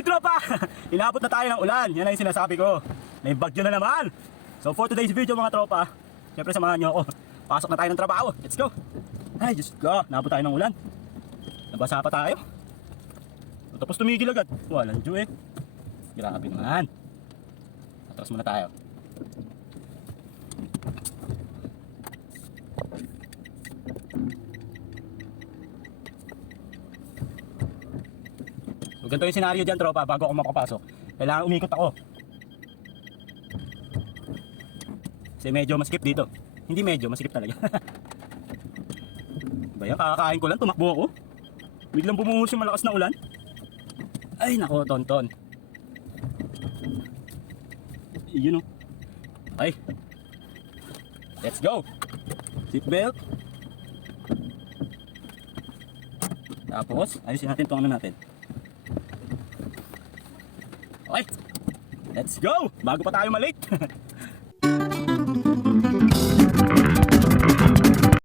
morning, tropa! Inabot na tayo ng ulan. Yan ang yung sinasabi ko. May bagyo na naman. So for today's video mga tropa, syempre samahan nyo ako. Pasok na tayo ng trabaho. Let's go. Ay, Diyos ko. Nabot tayo ng ulan. Nabasa pa tayo. Tapos tumigil agad. Walang Diyo eh. Grabe naman. Atras muna tayo. So ganito yung senaryo dyan tropa bago ako makapasok. Kailangan umikot ako. Kasi medyo maskip dito. Hindi medyo, maskip talaga. Ba yan, kakakain ko lang, tumakbo ako. Biglang bumuhos yung malakas na ulan. Ay nako, tonton. Yun o. Okay. Let's go. Seatbelt. Tapos, ayusin natin itong ano natin. Okay. Let's go. Bago pa tayo malate.